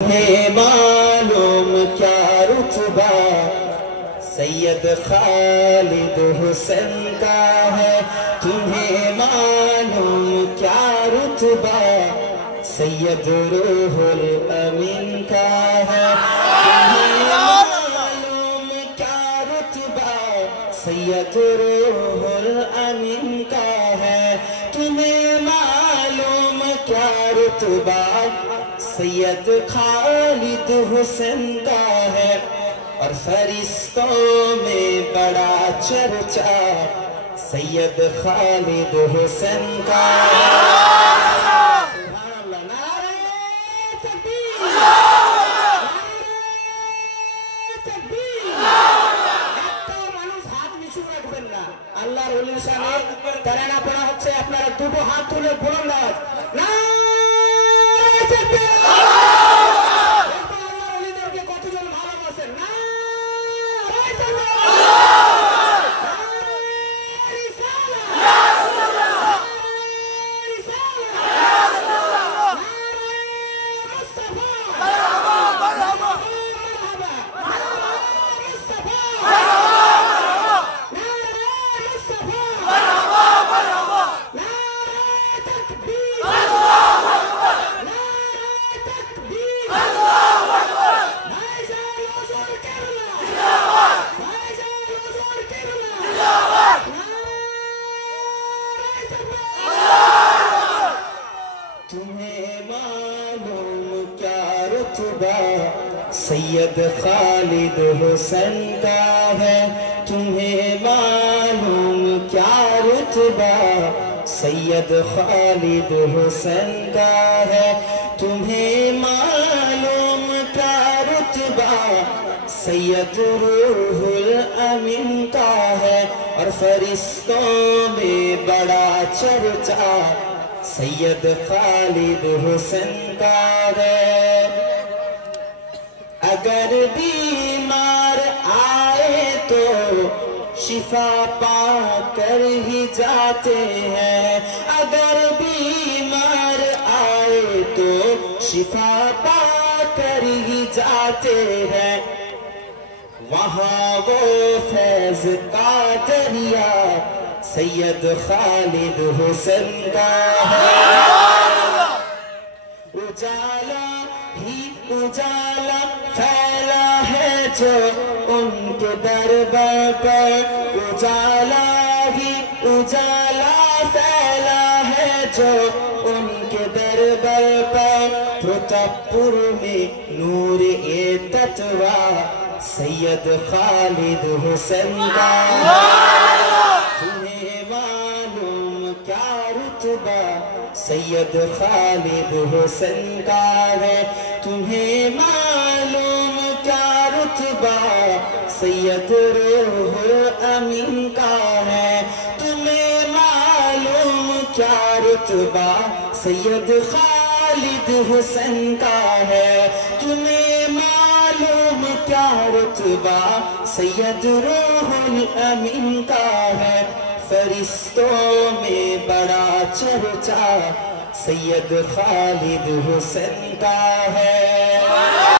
तुम्हें मालूम क्या रुतबा सैयद खालिद हुसैन का है। तुम्हें मालूम क्या रुतबा सैयद रूहुल अमीन का है। तुम्हें मालूम क्या रुतबा सैयद रूहुल अमीन का है। तुम्हें मालूम क्या रुतबा सैयद खालिद हुसैन का है। और फरिश्तों में बड़ा चर्चा सैयद खालिद हुसैन का है। আল্লাহর ওলির শানে তারানা পড়া হচ্ছে, আপনারা দুটো হাত তুলে বলুন না নারে তাকবীর। আল্লাহর ওলিদেরকে কতজন ভালোবাসেন? নারে তাকবীর। तुम्हें मालूम क्या रुतबा सैयद खालिद हुसैन का है। तुम्हें मालूम क्या रुतबा सैयद खालिद हुसैन का है। तुम्हें मालूम क्या रुतबा सैयद रूहुल अमीन का है। और फरिश्तों में बड़ा चर्चा सैयद खालिद हुसैन का है। अगर बीमार आए तो शिफा पा कर ही जाते हैं। अगर बीमार आए तो शिफा पा कर ही जाते हैं। वहाँ वो फैज का दरिया सैयद खालिद हुसैन का है। उजाला ही उजाला फैला है जो उनके दरबार पर। उजाला ही उजाला फैला है जो उनके दरबार पर। प्रतापपुर में नूर ए तत्वा सैयद खालिद हुसैन का है। तुम्हें मालूम क्या रुतबा सैयद खालिद हुसैन का है। तुम्हें मालूम क्या रुतबा सैयद रूहुल अमीन का है। तुम्हें मालूम क्या रुतबा सैयद खालिद हुसैन का है। तुम्हें मालूम क्या रुतबा सैयद रूहुल अमीन का है। फरिश्तों में बड़ा चर्चा सैयद खालिद हुसैन का है।